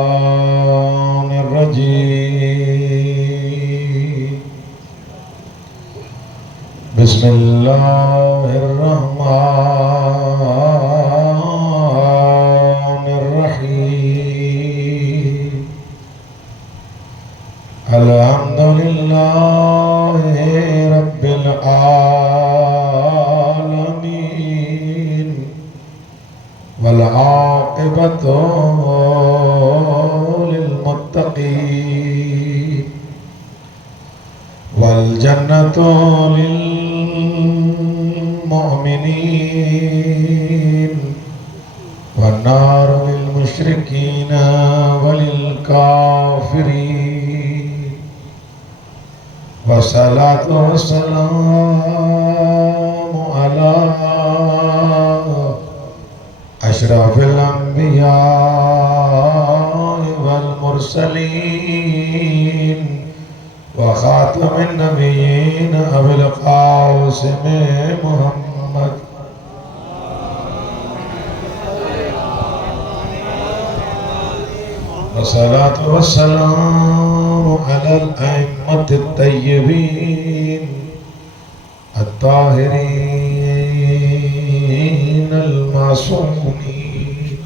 الشيطان الرجيم بسم الله الرحمن الرحيم الحمد لله رب العالمين والعاقبة للمتقين والجنة للمؤمنين والنار للمشركين وللكافرين والصلاة والسلام على أشرف الأنبياء والمرسلين وخاتم النبيين أبي القاسم محمد والصلاة والسلام على الأئمة الطيبين الطاهرين المعصومين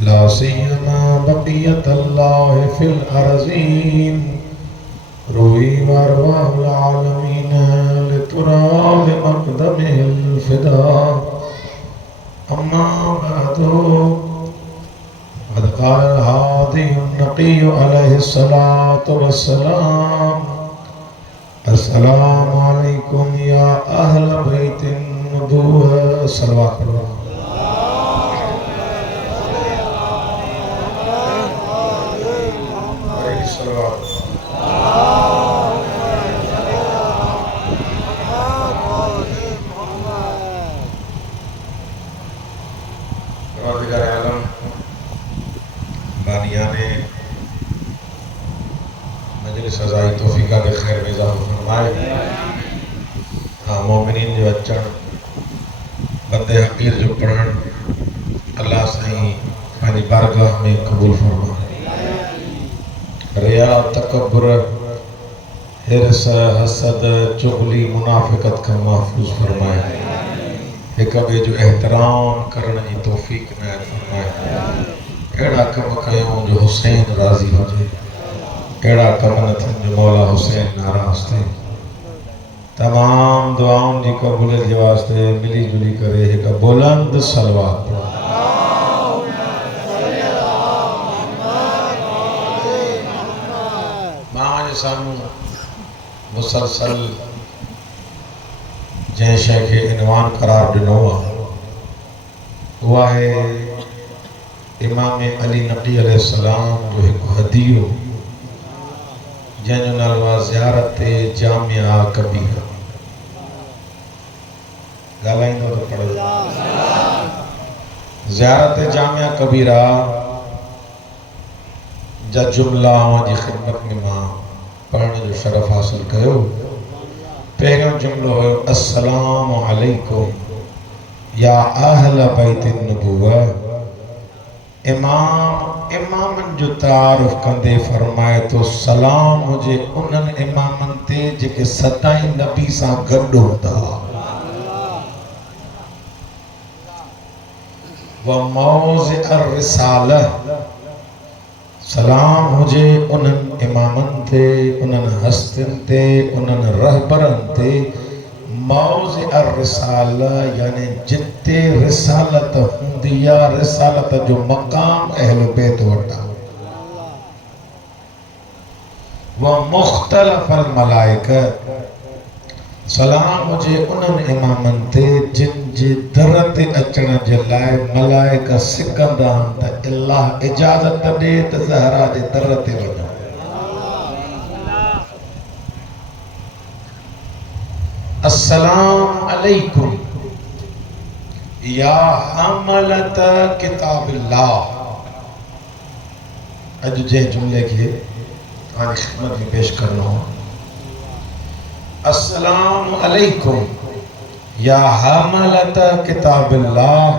لا سيما بقية الله في الأرضين روحي وأرواح العالمين لتراب مقدمه الفداء أما بعد قد قال الهادي النقي عليه الصلاة والسلام السلام عليكم يا أهل بيت النبوة صلوات الله سزائی توفیقہ کے خیر میں اضافہ فرمائے مومنین جو اچھن بندے حقیر جو پڑھن اللہ سائیں پانی بارگاہ میں قبول فرمائے ریا تکبر حرص حسد چغلی منافقت کا محفوظ فرمائے ایک ابے جو احترام کرنے کی توفیق نائب فرمائے ایڑا کم کیوں جو حسین راضی ہو جائے ایڑا کمنت جو مولا حسین ناراض تھے تمام دعاؤں جی قبولیت کے واسطے ملی جلی کرے ایک بلند صلوات ماں جی سانو مسلسل جن شے کے عنوان قرار ڈنو ہوا ہے امام علی نقی علیہ السلام جو ایک ہدیو جنو نالوا زیارت جامعہ کبیرہ گالائیں دو تو پڑھو زیارت جامعہ کبیرہ جا جملہ آوان جی خدمت میں ماں پڑھنے جو شرف حاصل کرو پہلے جملہ ہے السلام علیکم یا اہل بیت النبوہ امامن جو تعارف کندے فرمائے تو سلام مجھے انن امامن تے جے ستائیں نبی ساں گڈ ہوتا وموضع الرسالہ سلام مجھے انن امامن تے انن ہستن تے انن رہبرن تے موضع الرسالہ یعنی جتے رسالت ہندیا رسالت جو مقام اہل بیت وٹا ومختلف الملائکہ سلام مجھے انن امامن تے جن جی درت اچن جلائے ملائکہ سکندان تا اللہ اجازت دے تا زہرہ جی درت وجہ السلام علیکم یا حملت کتاب اللہ اج جے جملے کی آن خدمت بھی پیش کرنا ہوں السلام علیکم یا حاملت کتاب اللہ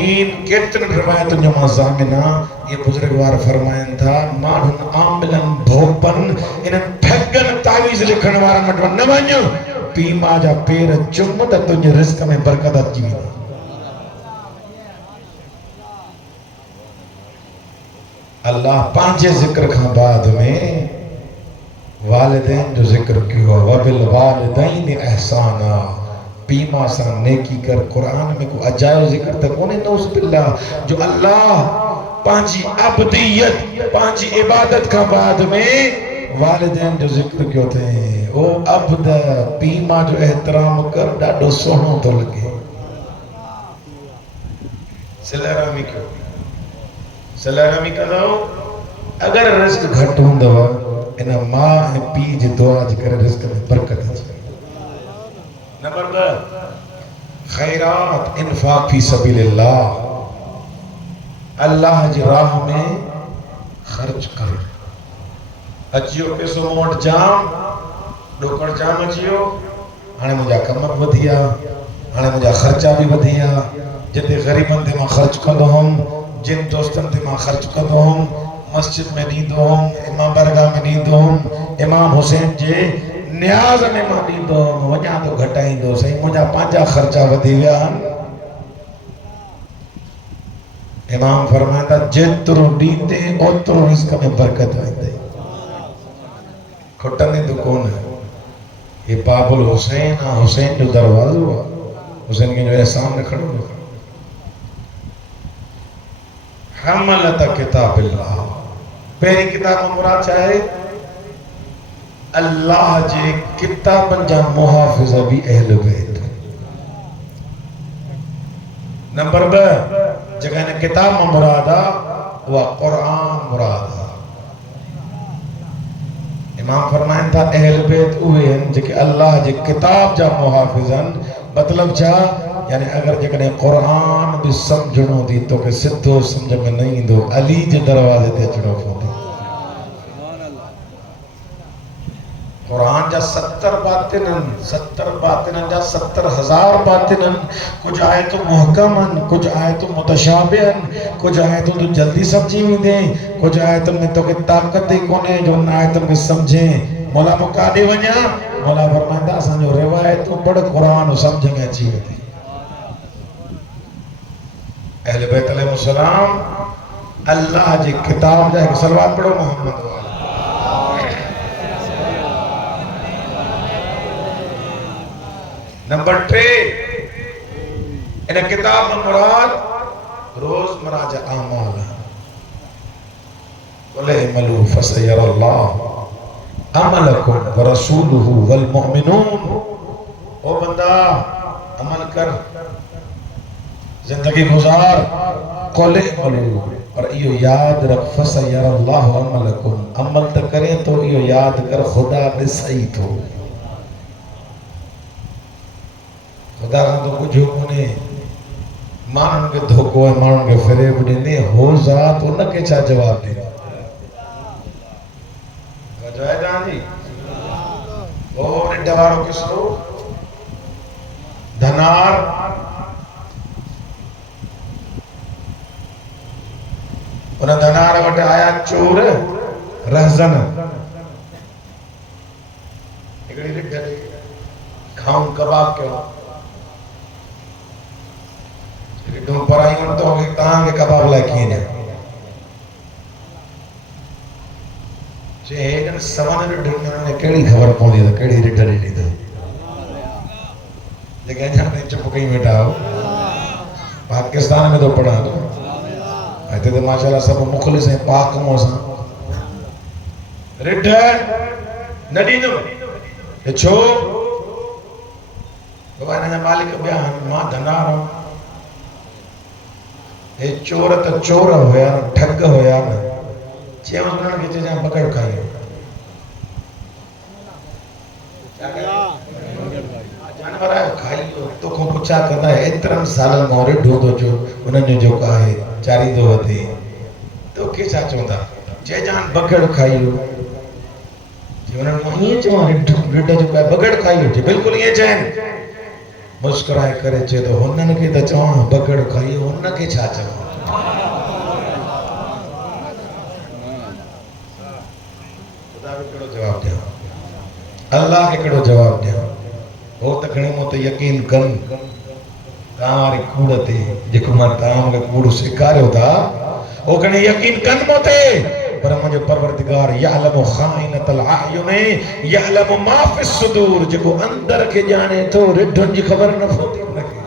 دین کتن روایتوں جو مزامنا یہ بزرگوار فرمائن تھا مانن عاملن بھوپن انہن ٹھگن تعویز لکھن وارن مٹون نہ ونجو پیما جا پیر چم تے تنجے رزق میں برکت اچی وی اللہ پانچے ذکر کھاں بعد میں والدین جو ذکر کیوں وَبِالْوَالِدَيْنِ احسانا پیما سا نیکی کر قرآن میں کو عجائب ذکر تک انہیں نوز باللہ جو اللہ پانچی عبدیت پانچی عبادت کا بعد میں والدین جو ذکر کیوں تھے وہ عبد پیما جو احترام کر ڈاڈو سونوں تو لگے سلیرامی کیوں سلیرامی کا دو اگر رزق گھٹ ہوں دوا انہا ماں پی جی دعا جی کرے رزق میں برکت ہے نمبر 2 خیرات انفاق فی سبیل اللہ اللہ جی راہ میں خرچ کر اچھیو پیسو موٹ جام ڈوکڑ جام اچھیو ہانے مجھا کمک بدھیا ہانے مجھا خرچہ بھی بدھیا جتے غریبن دے ماں خرچ کردو ہم جن دوستن دے ماں خرچ کردو ہم مسجد میں نیندو ہم امام برگاہ میں نیندو ہم امام حسین جے نیاز میں ماں نیندو ہم وجہ تو گھٹائیں دو سہی مجھا پانچا خرچہ ودھی گیا امام فرمائتا جترو دیتے اترو رزق میں برکت آئیتے کھٹنے تو کون ہے یہ باب الحسین حسین جو دروازہ ہوا حسین کے جو احسان نے کھڑو لکھا حملت کتاب اللہ پہلی کتاب مراد چاہے اللہ جے کتاب جا محافظہ بھی اہل بیت نمبر 2 جگہ نے کتاب مرادہ وہ قرآن مرادہ امام فرمائن تھا اہل بیت اوہے ہیں جے کہ اللہ جے کتاب جا محافظن مطلب جا یعنی اگر جے قرآن بھی سمجھنو دی تو کہ سدھو سمجھ میں نہیں دو علی جے دروازے تے چڑھو فوٹی قرآن جا 70 باطنن جا 70,000 باطنن کچھ آیتوں محکمن کچھ آیتوں متشابہن کچھ آیتوں تو جلدی سمجھی ہوئی دیں کچھ آیتوں میں تو کہ طاقت دے کونے جو ان آیتوں میں سمجھیں مولا مقادی ونیا مولا فرمائندہ سان جو روایتوں بڑھ قرآن سمجھ میں اچھی ہوئی تھی اہل بیت علیہ السلام اللہ جی کتاب جائے کہ سلوات پڑھو محمد والا نمبر 3 انہیں کتاب مراد روز مراجع اعمال قُلِ اعْمَلُوا فَسَيَرَى اللَّهُ عَمَلَكُمْ وَرَسُولُهُ وَالْمُؤْمِنُونَ او بندہ عمل کر زندگی گزار قُلِ اعْمَلُوا اور یہ یاد رکھ فَسَيَرَى اللَّهُ عَمَلَكُمْ عمل تک کریں تو یہ یاد کر خدا دے صحیح تو خدا کا تو کچھ ہونے مانن کے دھوکو ہے مانن کے فریب دینے ہو ذات انہ کے چاہ جواب دینے وجہ ہے جہاں جی اور انڈواروں کس لو دھنار انہ دھنار وٹے آیا چور رہزن اگلی رکھتے کھاؤں کباب کے وقت دو پرائی ان تو کہ کہاں کے کباب لائے کیے جائے چھے ایک سوانے رڈھنے انہوں نے کیڑی خبر پہنچی تھا کیڑی رڈھنے نہیں تھا لیکن جانے چپ کہیں بیٹھا ہو پاکستان میں تو پڑھا تو ایتے تو ماشاءاللہ سب مخلص ہیں پاک موسم رڈھنے نڈی دو یہ چھو بابا نے مالک بیان ماں دھنا رہا یہ چور تا چور ہویا نا ٹھگ ہویا نا چیئے مجھے کہ چیزیں بکڑ کھائی ہو جانور آئے کھائی ہو تو کھو پچھا کرتا ہے اترم سال مورے ڈھو جو انہوں نے جو کہا ہے چاری دو ہوتی تو کیسا چوندا چیئے جان بکڑ کھائی ہو انہوں نے یہ جو ریڈا جو کہا ہے بکڑ کھائی ہو بالکل یہ چین مسکرائے کرے چے تو ہنن کے تا چواں بکڑ کھائی ہنن کے چھا چواں خدا بھی کڑو جواب دیا اللہ کے کڑو جواب دیا وہ تکھنی موتے یقین کن تاماری کوڑتے جکو ماں تام کا کوڑ سکارے ہوتا وہ کہنے یقین کن موتے پر مجھے پروردگار یعلم خائنت العیون یعلم ما فی الصدور جکو اندر کے جانے تو رڈھن جی خبر نہ ہوتی لگے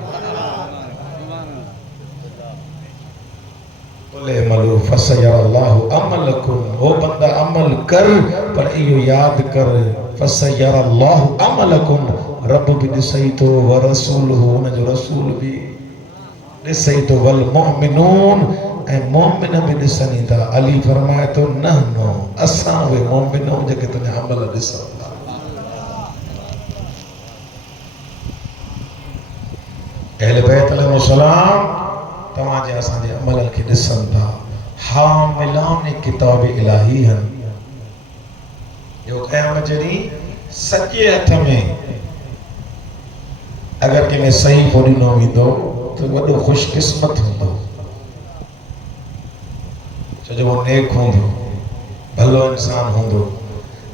قُلِ اعْمَلُوا فَسَيَرَ اللَّهُ عَمَلَكُمْ وہ بندہ عمل کر پر ایو یاد کر فَسَيَرَ اللَّهُ عَمَلَكُمْ رب بھی دسائی تو ورسولہ انہ جو رسول بھی دسائی تو والمؤمنون اے مومن بھی دسانی تھا علی فرمائے تو نحنو اساں وے مومنوں جکے تنہیں عمل دسا اہل بیت علیہ السلام تمہاں جے اساں جے عمل کی دسن تھا حاملان کتاب الہی ہیں جو قیامت جنی سچے ہتھ میں اگر کہ میں صحیح پوری نومی دو تو وہ خوش قسمت ہوں دو جو وہ نیک ہوں دو بھلو انسان ہوں دو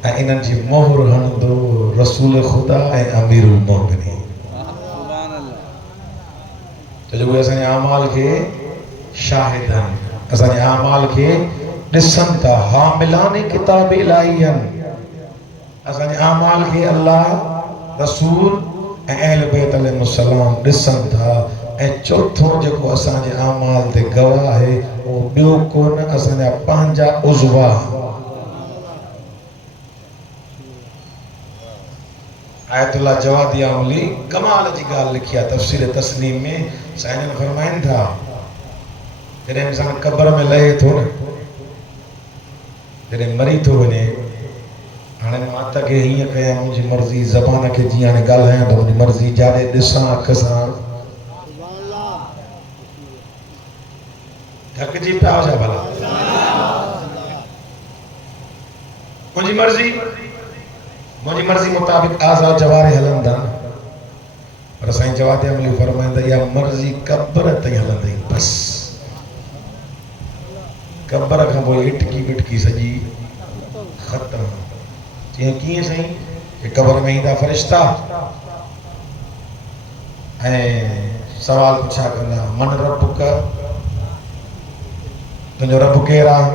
انہاں جی مہر ہن دو رسول خدا اے امیر المومنین جو وہ اساں اعمال کے شاہد ہیں اساں اعمال کے ڈسن تا حاملان کتاب الہی ہیں اساں اعمال کے اللہ رسول اہل بیت علیہ السلام ڈسن تھا اے چوتھوں جکو اساں جے اعمال تے گواہ ہے وہ بیو کون اساں جا پانجا عضوا آیت اللہ جوادی عملی کمال جی گال لکھیا تفسیر تسلیم میں سائنن فرمائن تھا جنہیں انسان قبر میں لئے تھو نا جنہیں مری تھو بنے آنے ماتا کہ ہی کہا مجھے مرضی زبانہ کے جی آنے گال ہیں تو مجھے مرضی جانے دساں کساں تھک جی پہ آجا بھلا مجھے مرضی مطابق آزا جوارے حلندان اور سائن جواد عملی فرمائندہ یا مرضی قبر تھی حلندی بس قبر کا وہ اٹکی بٹکی سجی ختم چیئے کیے سہیں کہ قبر میں ہی دا فرشتہ سوال پوچھا کرنا من رب کا تو جو رب کہہ رہا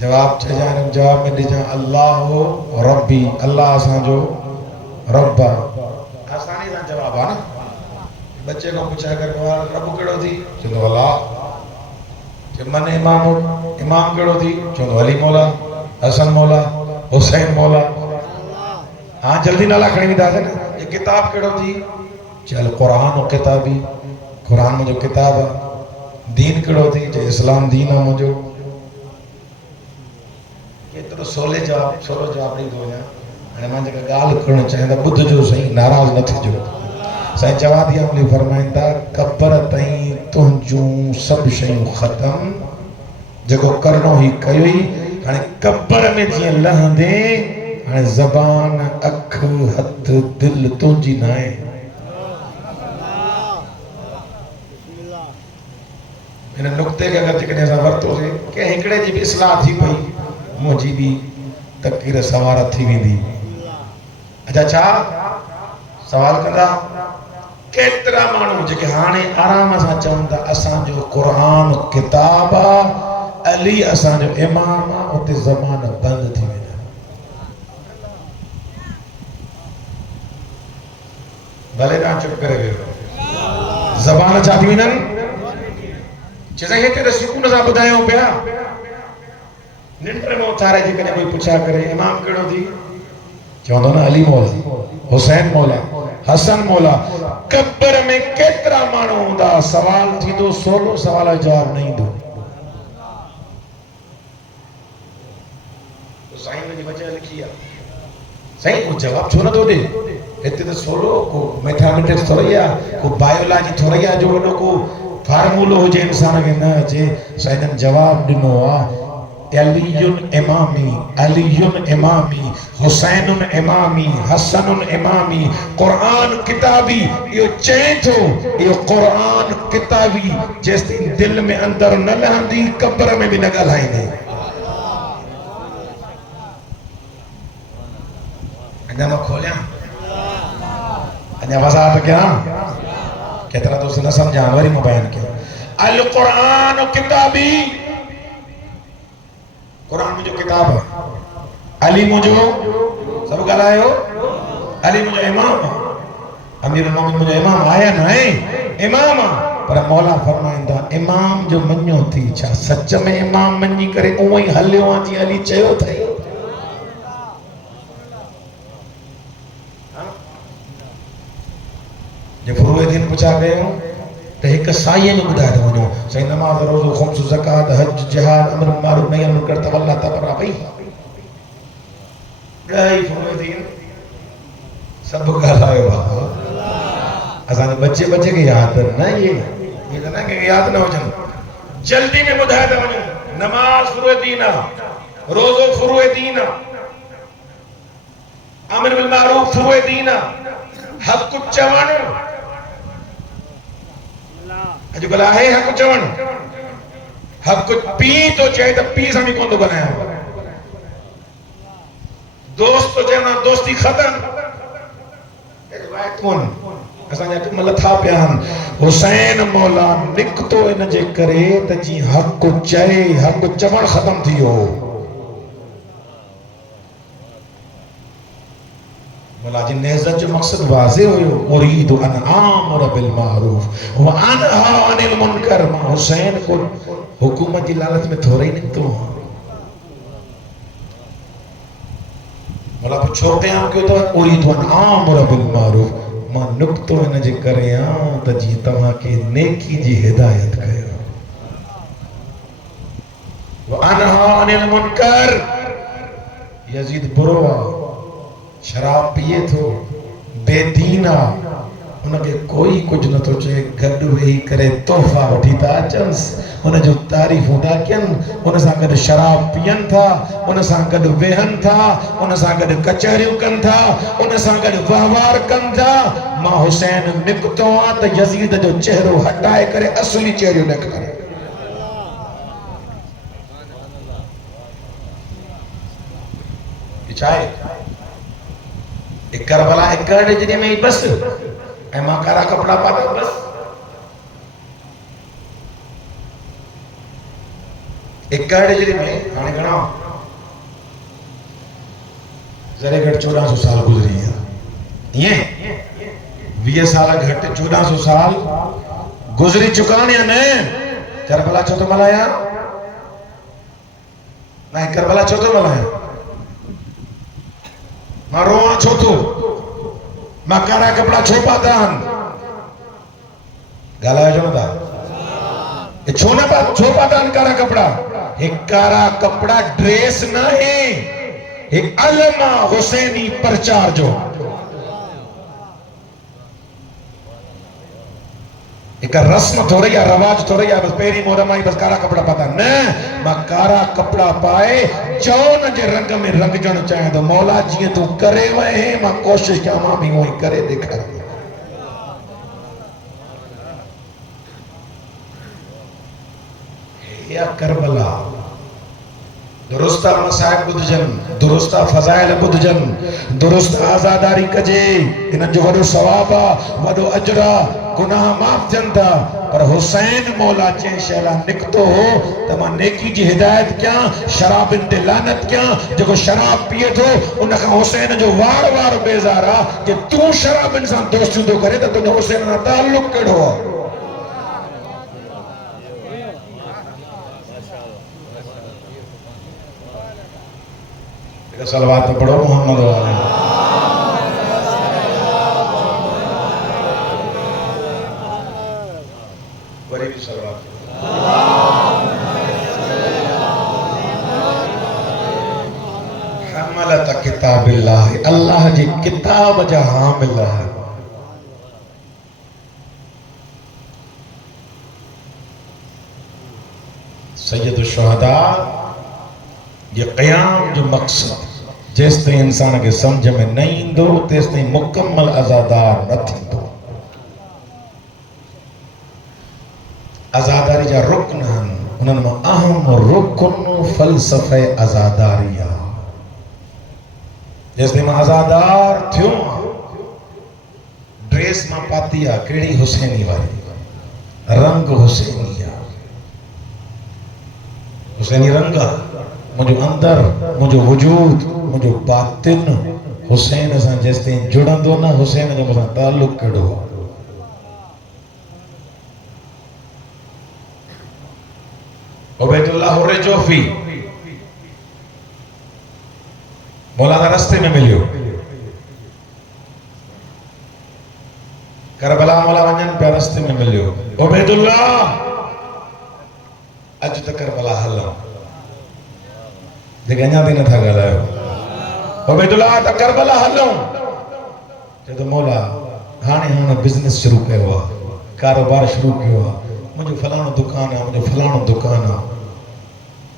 جواب چھے جائیں جواب میں دی جائیں اللہ ربی اللہ آسان جو رب آسانی دا جواب آنا بچے کو پوچھا کر رب کڑو تھی چلو اللہ جب من امام کڑو تھی چلو علی مولا حسن مولا حسین مولا ہاں جلدی نہ لکھنے بھی دا دے یہ کتاب کڑو تھی چل قرآن و کتابی قرآن میں جو کتاب ہے دین کڑو تھی جو اسلام دین ہے مجھو یہ تو سولے جواب نہیں دو جائیں میں جگہ گال کرنا چاہیں دا بدھ جو صحیح ناراض نہ تھی جو سائن جوادی عملی فرمائندہ قبر تائیں تنجوں سب شئیوں ختم جگو کرنو ہی کیوئی ہانے قبر میں جی اللہ دے ہانے زبان اکھ ہتھ دل تنجی نائے میں نے نکتے کے اگر چکنے ایسا ورتو سے کہ ہکڑے جی بھی اصلاح تھی پئی مجھے بھی تقیر سوارت تھی بھی دی اچھا چھا سوال کر رہا کترا مانو جے کہ ہانے آرام اساں چاہتا اساں جو قرآن کتابا علی اساں جو اماما ہوتے زمان بند تھی وینا بھلے نہ چپ کرے گئے زبان چاہتی وینا چیزیں یہ تیرے سکون ازا بدائیں ہو پیا ننٹر میں اتھارے جی کنے کوئی پوچھا کرے امام کڑو دی چاہتا نا علی مولا حسین مولا حسن مولا قبر میں کترا مانو دا سوال تھی دو سولو سوالہ جواب نہیں دو تو سائن نے جی بچہ لکھیا سائن کو جواب چھوڑا دو دے اتنے تو سولو کو میتھامیٹکس تھوڑیا کو بائیولاجی تھوڑیا جو انہوں کو فارمولو ہو جے انسان کے نہ جے سائنن جواب دنو امامی، علی امامی، حسین امامی، حسن امامی، قرآن کتابی، یہ چین تھو یہ قرآن کتابی جس دل میں اندر نہ لہندی قبر میں بھی نہ گلائیں نہیں انجا میں کھولیاں انجا وضاحت کیا کہتا دوست نہ سمجھا وری مبین کیا القرآن کتابی قرآن میں جو کتاب ہے علی مجھو سب گلائے ہو علی مجھو امام امیر المومن مجھو امام آیا نہ ہے امام پر مولا فرمائندہ امام جو منیو تھی چھا سچ میں امام منی کرے اوہی حلیوں آجی علی چہو تھے جب فروع دین پچھا گئے ہوں تو ایک سائیے میں بدھائے تھا ونیو صحیح نماز روز خمس زکاة حج جہاد امر معروف نہیں منکر تولا تبرع بھئی گئی فروع دین سب گلائے بابا ازانے بچے بچے کے یاد نہ یہ نہ کہ یاد نہ ہو جن جلدی میں بدھائے تھا ونیو نماز فروع دینا روز فروع دینا امر بالمعروف فروع دینا حق کچھ چوانا جو گلا ہے حق کچھ چوانا حق کچھ پی تو چاہے تو پی سمی کون تو بنایا ہو دوست تو چاہنا دوستی ختم روایت کون ایسا جاتے ملہ تھا پیان حسین مولا نکتو انجے کرے تا جی حق کو چاہے حق کو چوان ختم تھی ہو مولا جی نیزت جو مقصد واضح ہوئے ارید ان آمر بالمعروف وانہا عن المنکر حسین کو حکومت کی لالت میں تھوڑا ہی نہیں تو مولا پر چھوٹے ہیں کیوں تو ارید ان آمر بالمعروف ماں نکتو انہیں جے کرے آن تا جیتا وہاں کی نیکی جی ہدایت کرے وانہا عن المنکر یزید بروا شراب پیے تھو بے دینہ انہوں نے کوئی کچھ نہ تو چاہے گھڑو ہی کرے توفہ اٹھی تا چنس انہیں جو تعریف ہوتا کین انہیں ساں گھڑ شراب پین تھا انہیں ساں گھڑ وہن تھا انہیں ساں گھڑ کچہریوں کن تھا انہیں ساں گھڑ وہوار کن تھا ماں حسین نکتوں آتا یزید جو چہرو ہٹائے کرے اصلی چہریوں نہ کرے یہ چاہے ایک کربلا ایک کرنے جنہیں میں بس اے ماں کارا کپڑا پاتا بس ایک کرنے جنہیں میں آنے گھنا ذرے گھٹ 1400 سال گزری ہے یہ 20 سالہ گھٹ 1400 سال گزری چکانے ہیں میں کربلا چھوٹو ملایا نہیں کربلا چھوٹو ملایا ماں روان چھوٹو ماں کارا کپڑا چھوپا دان گالا ہے جو نہ دا یہ چھوپا دان کارا کپڑا ایک کارا کپڑا ڈریس نہ ہے ایک علمہ حسینی پرچار جو ایک رسم تھو رہی ہے رواج تھو رہی ہے بس پیری مورمائی بس کارا کپڑا پتا نہیں ماں کارا کپڑا پائے چون جے رنگ میں رنگ جن چاہیں تو مولا جی تو کرے ہوئے ہیں ماں کوشش کیا ماں بھی ہوئی کرے دکھا یا کربلا درستہ مسائب بدھ جن درستہ فضائل بدھ جن درست آزاداری کجے انہاں جو وڈو ثوابا وڈو اجرا گناہ معاف جن تھا پر حسین مولا چین شہلا نکتو ہو تمہاں نیکی جی ہدایت کیا شراب انتے لانت کیا جو کو شراب پیے تھو انہاں حسین جو وار وار بیزارا کہ تو شراب انسان دوستوں تو کرے تو تنہیں حسین نہ تعلق کڑھو صلوات پہ پڑھو محمد والے بڑی بھی صلوات حملت کتاب اللہ اللہ جی کتاب جا حامل ہے سید الشہداء یہ قیام جو مقصد جس تائیں انسان کے سمجھ میں نہیں دو تیس تائیں مکمل ازادار نہ تھی دو. ازاداری جا رکن ہن انہوں نے اہم رکن فلسفہ ازاداریہ. جس تائیں میں ازادار تھیوں ڈریس میں پاتیا کیڑی حسینی والی رنگ حسینیہ حسینی رنگا مجھو اندر مجھو وجود مجھو باطن حسین اساں جس تین جڑن دو نا حسین جو مساں تعلق کڑو. عبید اللہ الرجوفی مولانا رستے میں ملیو کربلا مولا ونجن پہ رستے میں ملیو. عبید اللہ اج تک کربلا حلوں دیکھ انجا دینا تھا گا لائے. عبید اللہ تک کربلا حلوں جدو مولا ہانے بزنس شروع کیا ہوا کاروبار شروع کیا ہوا مجھے فلانو دکان ہے مجھے فلانو دکان ہے.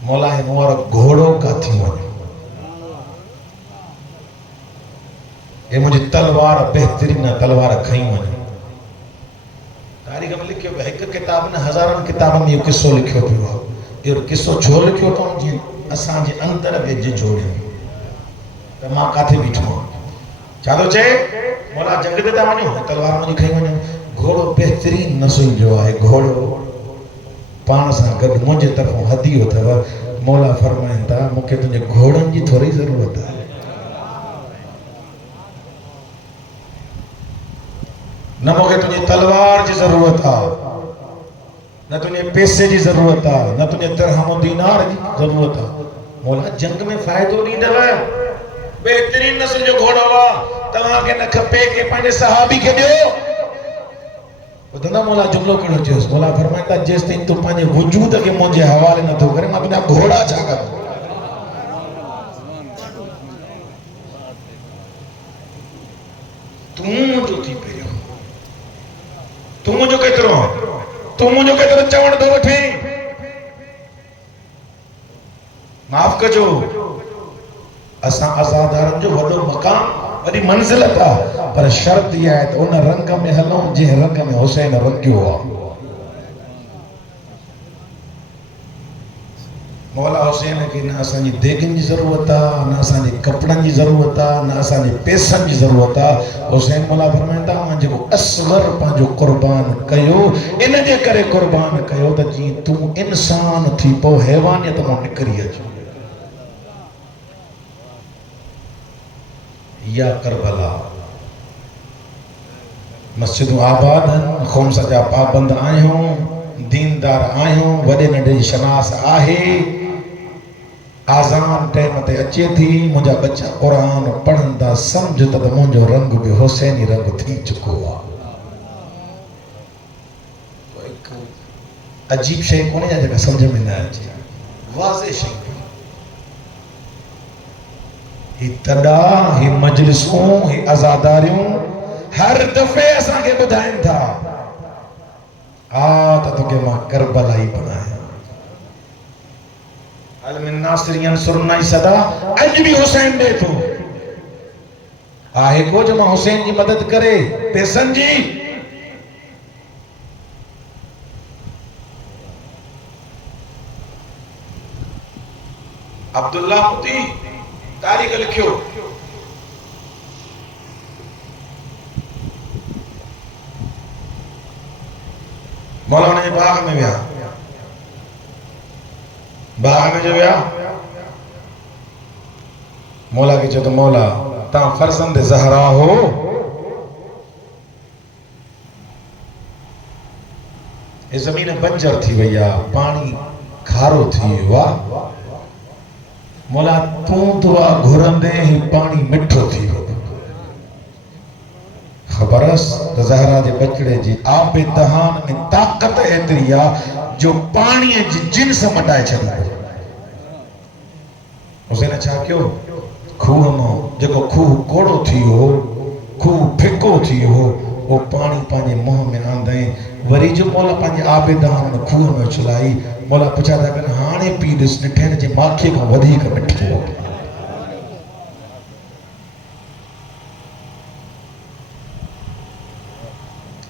مولا ہے موارا گھوڑوں کا تھی ہونے یہ مجھے تلوار بہترین تلوار کھائیں ہونے. تاریخ میں لکھے ہوئے ایک کتاب نے ہزاران کتاب میں یہ قصو لکھے ہوئے ہوا یہ قصو چھوڑ لکھے ہوتا ہوں جی اسان جی اندر بیجے چھوڑے ہیں تو ماں کاتے بیٹھو چاہتو چاہے مولا جنگ دیتا مانیو تلوار مجھے کھائیں ہونے. گھوڑو بہترین نسل جو ہے گھوڑو پان سان گد مجھے طرفوں حدی ہوتا ہے. مولا فرمائیں تا مکہ تجھے گھوڑن جی تھوڑی ضرورت ہے نہ مکہ تجھے تلوار جی ضرورت ہے نہ تجھے پیسے جی ضرورت ہے نہ تجھے درہم و دینار جی ضرورت ہے. مولا جنگ میں فائدہ نہیں دے بہترین نسل جو گھوڑا ہوا تمہاں کے نہ کھپے کے پہنے صحابی کے دیو ودھنا مولا جملو کڑو چیز. مولا فرمائتا جس تین تو پانے وجود کے مجھے حوالے نہ تو کریں اپنے گھوڑا چاہ کر تم جو تھی پہ تم جو کہترو چوڑ دو وٹھیں معاف کجو اساں ازادارن جو وڈو مقام وڈی منزل تھا پر شرط یہ ہے تو ان رنگ میں ہلوں جن رنگ میں حسین رنگیو ہوا. مولا حسین کی نہ اساں جی دیگن جی ضرورت ہے نہ اساں جی کپڑن جی ضرورت ہے نہ اساں جی پیسن جی ضرورت ہے. حسین مولا فرمائندا ہاں جو اصغر پانجو قربان کیو ان جے کرے قربان کیو تے جی تو انسان تھی پو حیوانیت موں نکری اچ. یا کربلا مسجد آباد ہیں خمسہ جا پابند آئے ہوں دیندار آئے ہوں وڈے نڈے شناس آہے آزان ٹیم تے اچے تھی مجھا بچہ قرآن پڑھندا سمجھتا تو مجھو رنگ بھی حسینی رنگ تھی چکو ہوا. ایک عجیب شئی کونے جا جگہ سمجھ میں نہ آجی واضح شئی ہی تڑا ہی مجلسوں ہی ازاداریوں ہر دفعے اساں کے بدھائیں تھا آتا تو کہ ماں کربلا ہی بنایا. علم الناصر ینصرنا صدا اج بھی حسین دے تو آہے کو جو ماں حسین جی مدد کرے پیسن جی عبداللہ متی تاریخ لکھیو مولانا نے باغ میں گیا باغ میں جو گیا مولا کی چھو مولا تاں فرزند زہرا ہو یہ زمین بنجر تھی بھیا پانی کھارو تھی واہ مولا دعا گھرندے ہی پانی مٹھو تھی خبرس زہرا دے بچڑے جی آپ دہان میں طاقت ایتریا جو پانی جی جنس مٹائے چھڑی اسے نے چھا کیوں کھوہ ماں جگہ کھوہ کوڑو تھی ہو کھوہ پھکو تھی ہو وہ پانی پانی منہ میں آندیں وری جو مولا پانی آبدان کھوہ میں چلائی مولا پچھا تھا کہ ہانے پی دس نٹھین جے ماکھے کا ودھی کا مٹھو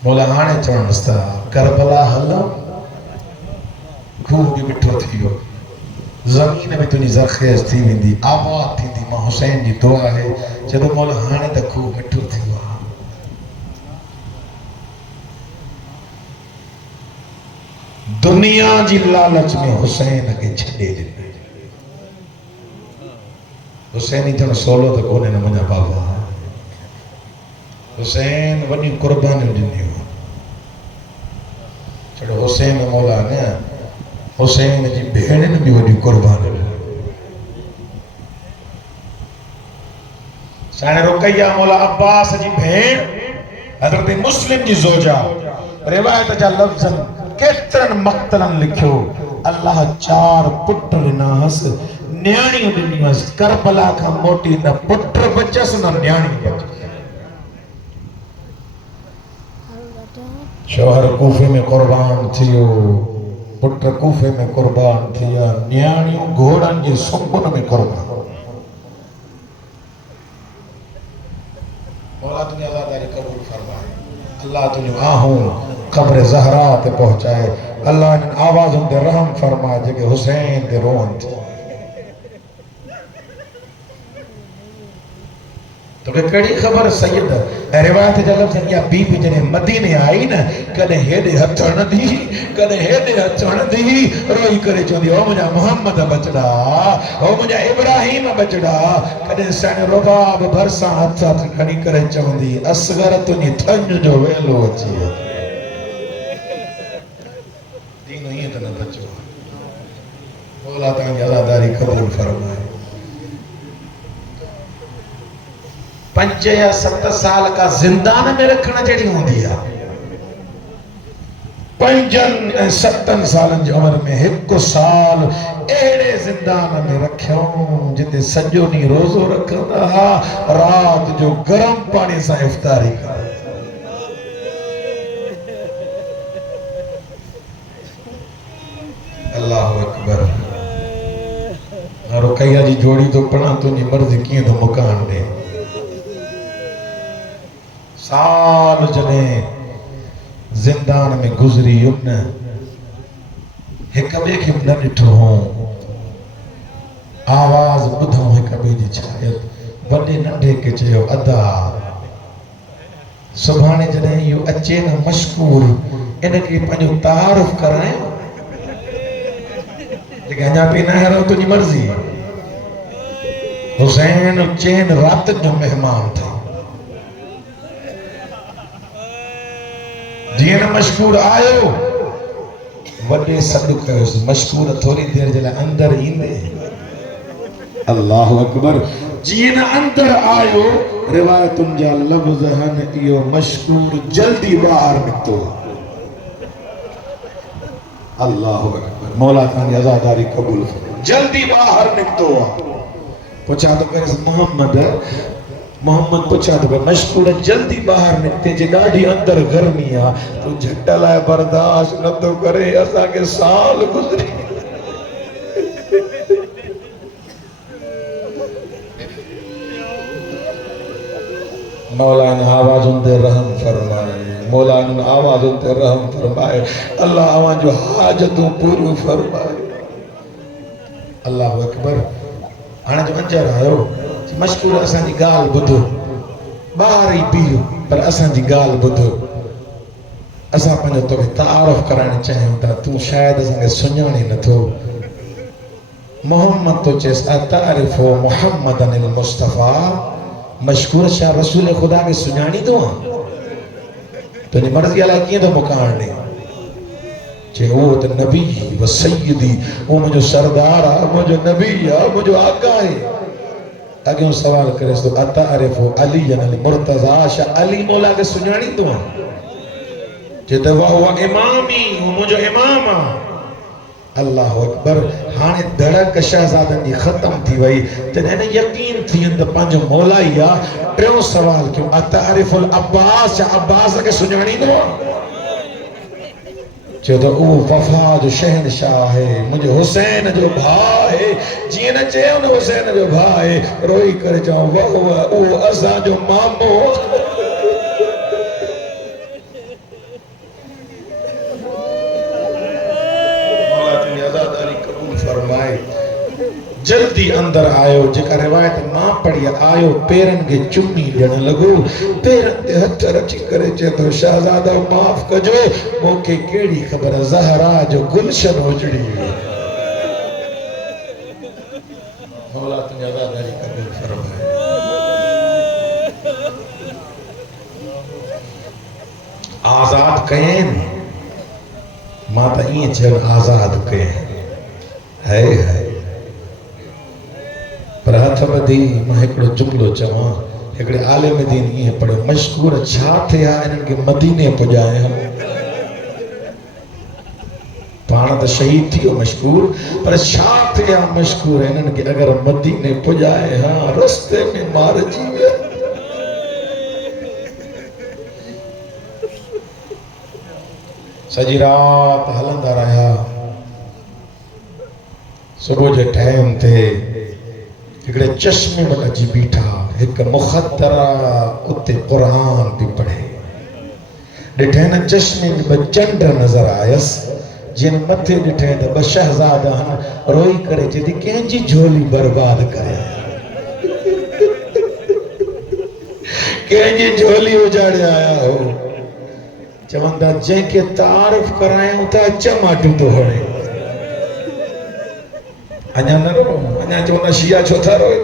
مولا ہانے چونستا کربلا حلا کھوہ بھی مٹھو تھیو زمین میں تنی زرخیز تھی ویندی آباد تھی دی ماں حسین جی دعا ہے جدو مولا ہانے تا کھوہ مٹھو تھیو دنیا جی لالچ میں حسین کے چھڑے دن حسین ہی تھا سولو تا کونے نہ مجھا بابا حسین ونی قربانی جنی ہو چھڑا حسین مولا نے حسین جی بہنن بھی ونی قربانی سانے رکیہ مولا عباس جی بہن حضرت مسلم جی زوجہ روایت جا لفظن کترن مقتلن لکھو اللہ 4 پٹر ناس نیانی دنیاس کربلا کا موٹی نہ پٹر بچس نہ نیانی بچس شوہر کوفے میں قربان تھیو پٹر کوفے میں قربان تھیا نیانیوں گھوڑن جے سنبن میں قربان مولا تنہیں اللہ تعالی قبول فرمائے اللہ تنہیں آہوں قبر زہرا تے پہنچائے اللہ نے آوازوں دے رحم فرمائے جے کہ حسین دے رون تھے تو کہ کڑی خبر سید روایت جلب سے یا بی بی جنہیں مدینے آئی نا کدے ہیڈے ہتھن دی کدے ہیڈے ہتھن دی روئی کرے چون دی او مجھا محمد بچڑا او مجھا ابراہیم بچڑا کدے سین رباب بھرسا ہتھا کھڑی کرے چون دی اصغر تنی تھنج جو ویلو اچھی ہے دینو ہی اتنا بچو مولا تانگی عزاداری قبول فرمائے 5 یا 7 سال کا زندان میں رکھنا جڑی ہوں دیا 5 7 سالن جو عمر میں 1 سال ایڑے زندان میں رکھوں جتے سجو نہیں روزو رکھتا رات جو گرم پانی سا افطاری کر اللہ اکبر رکیہ جی جوڑی تو پڑھا تو نہیں مرضی کیے تو مکان دے سال جنے زندان میں گزری انہیں ایک کبھی کی نہ ڈٹھو ہوں آواز بدھوں ہے کبھی دی چھایت بڑے ننڈے کے چیو ادا سبحانے جنے یو اچے نا مشکور انہیں پنجو تعارف کر رہے ہیں لیکن انجا پینا ہے رہو تجھے مرضی حسین چین رات جو مہمان تھا جین مشکور آئیو وڈے صدق ہے مشکور تھوڑی دیر جلے اندر ہی دے اللہ اکبر جین اندر آئیو روایت انجا لفظ ہن ایو مشکور جلدی باہر نکتو اللہ اکبر مولا خان عزاداری قبول جلدی باہر نکتو پوچھا تو کرس محمد پوچھا تو مشکور جلدی باہر نکتے جے ڈاڑی اندر گرمی آ تو جھٹا لائے برداشت نہ تو کرے ایسا کہ سال گزری مولا نے آواز ان دے رحم فرمائے مولا نے آواز ان دے رحم فرمائے اللہ آواز جو حاجتوں پورو فرمائے اللہ اکبر آنا جو انجر آئیو مشکور اسان جی گال بدھو باہر ہی پیو پر اسان جی گال بدھو اسان پنجو تو تعارف کرانے چاہیں تا تو شاید اسان کے سنیانے نہ تھو محمد تو چیس اتعرفو محمدن المصطفیٰ مشکور شاہ رسول خدا کے سنیانی تو ہاں تو نہیں مرضی اللہ کیے تو مکان نے چھے وہ تو نبی و سیدی وہ مجھو سردارہ مجھو نبی مجھو آقا ہے اگر ان سوال کرے تو اتعرفو علی علی مرتضی شاہ علی مولا کے سنیانی تو ہاں چھے دوا ہوا امامی وہ مجھو امامہ اللہ اکبر. ہانے دھڑک شہزادن دی ختم تھی وئی تنہیں یقین تھی اند پانچ مولا یا ٹریوں سوال کیوں اتعرف العباس یا عباس کے سنجھانی دو جو تو او وفا جو شہنشاہ ہے مجھے حسین جو بھائی جینا چاہے انہیں حسین جو بھائی روئی کر جاؤں وہ او ازا جو مامو جلدی اندر آئیو جکا روایت ماں پڑھیا آئیو پیرن کے چمی ڈینا لگو پیرن دے ہتھ رچی کرے چے تو شہزادہ معاف کجو موکے کیڑی خبر زہرا جو گلشن ہو جڑی مولا تنی عزاداری قبول فرمائے. آزاد کہیں ماں تا این چھل آزاد کہیں ہے ہے پر ہاتھ بدی میں ایکڑو جملو چواں ایکڑے عالم دین یہ پڑے مشکور چھا تھے انہوں کے مدینے پجائے ہم پانا تا شہید تھی مشکور پر چھا تھے مشکور انہوں کے اگر مدینے پجائے ہاں رستے میں مار جیوے سجی رات حلندہ رہا صبح جو ٹائم تھے ایکڑے چشمے بڑا جی بیٹھا ایک مخدرہ اتے قرآن بھی پڑھے ڈٹھے نا چشمے میں بچنڈر نظر آئیس جن متھے ڈٹھے دا بشہزادہ روئی کرے جی دی کہیں جی جھولی برباد کرے کہیں جی جھولی اجاڑے آیا ہو چوندہ جن کے تعارف کرائیں ہوتا چماٹو تو ہوئے انیا نہ رو انیا جو نہ شیعہ چھوتا روئے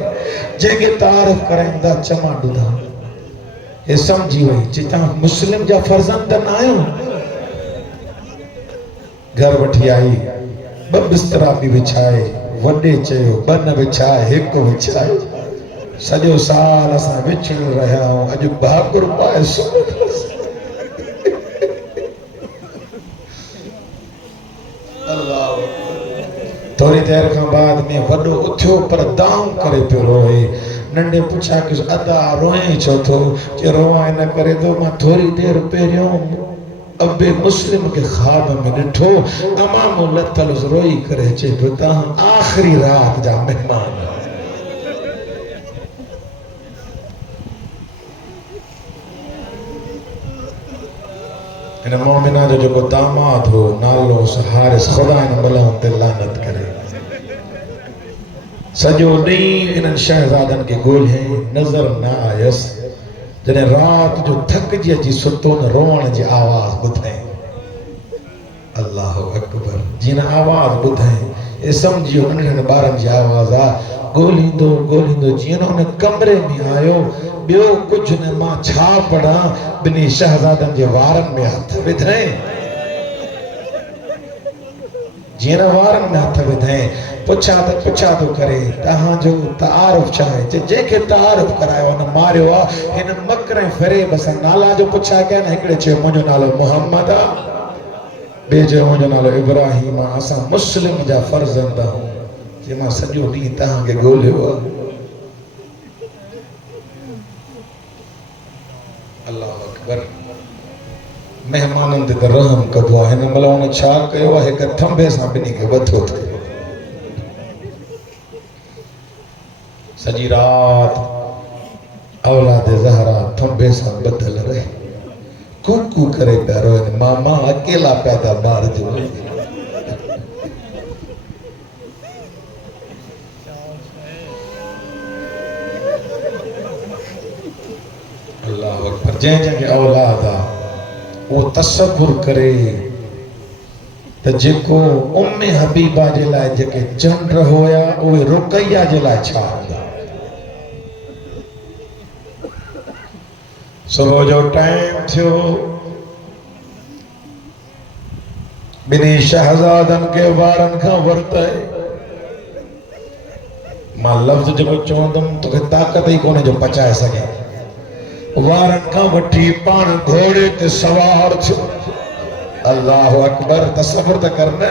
جن کے تعارف کرائیں دا چماٹو دا یہ سمجھی ہوئی چیتا مسلم جا فرزندن آئے گھر بٹھی آئی بسترہ بھی بچھائے وڈے چاہیو بن بچھائے ایک کو بچھائے سجو سال اسا بچھڑ رہا ہوں اجو بھاگر پائے سمجھ تھوڑی دیر کا بعد میں وڈو اتھو پر داؤں کرے پہ روئے ننڈے پوچھا کہ ادا روئیں چھو تھو کہ روائیں نہ کرے دو ماں تھوڑی دیر پہ ریوں اب مسلم کے خواب میں نٹھو امام اللہ تعالیٰ روئی کرے چھے بتا آخری رات جا مہمان انہیں مومنہ جو جو داماد ہو نالو سہارس خدا انہیں ملہم تے لانت کرے سجو نہیں انہیں شہزادن کے گول ہیں نظر نہ آئیس جنہیں رات جو تھک جی جی ستون روان جی آواز بدھیں اللہ اکبر جنہیں آواز بدھیں یہ سمجھیو انہیں بارن جی آواز آ گولی دو جنہوں نے کمرے میں آئیو بیو کچھ نے ماں چھا پڑا بنی شہزادن جے وارن میں ہاتھ بدھیں جینا وارن میں ہاتھ بدھیں پچھا تو کرے تہاں جو تعارف چاہے جے کے تعارف کرائے انہیں مارے ہوا انہیں مکریں فرے بسا نالا جو پچھا کیا نا ہکڑے چھے مجھو نالو محمد بے جو مجھو نالو ابراہیم آسا مسلم جا فرزندہ ہوں جی ماں سجو نہیں تہاں کے گولے ہوا اللہ اکبر مہمانن دے رحم کبوا ہے نمالا انہیں چھاک کہے ہوا ہے کہ تھمبے سامنی کے بدھو تھے سجی رات اولاد زہرہ تھمبے سام بدھل رہے کوکو کرے پیارو انہیں ماما اکیلا پیدا بار جو اللہ اکبر جن کے اولادا وہ تصور کرے تو جے کو حبیبہ جلائے جے کے جن رہویا وہ رقیہ جلائے چھاڑا صبح جو ٹائم تھو بنی شہزادن کے وارن کا ورطے ماں لفظ جو چوندم تو کہ طاقت ہی کونے جو پچائے سکے وارن کا وٹھی پان گھوڑے تے سوار چھو اللہ اکبر تصور تا کرنا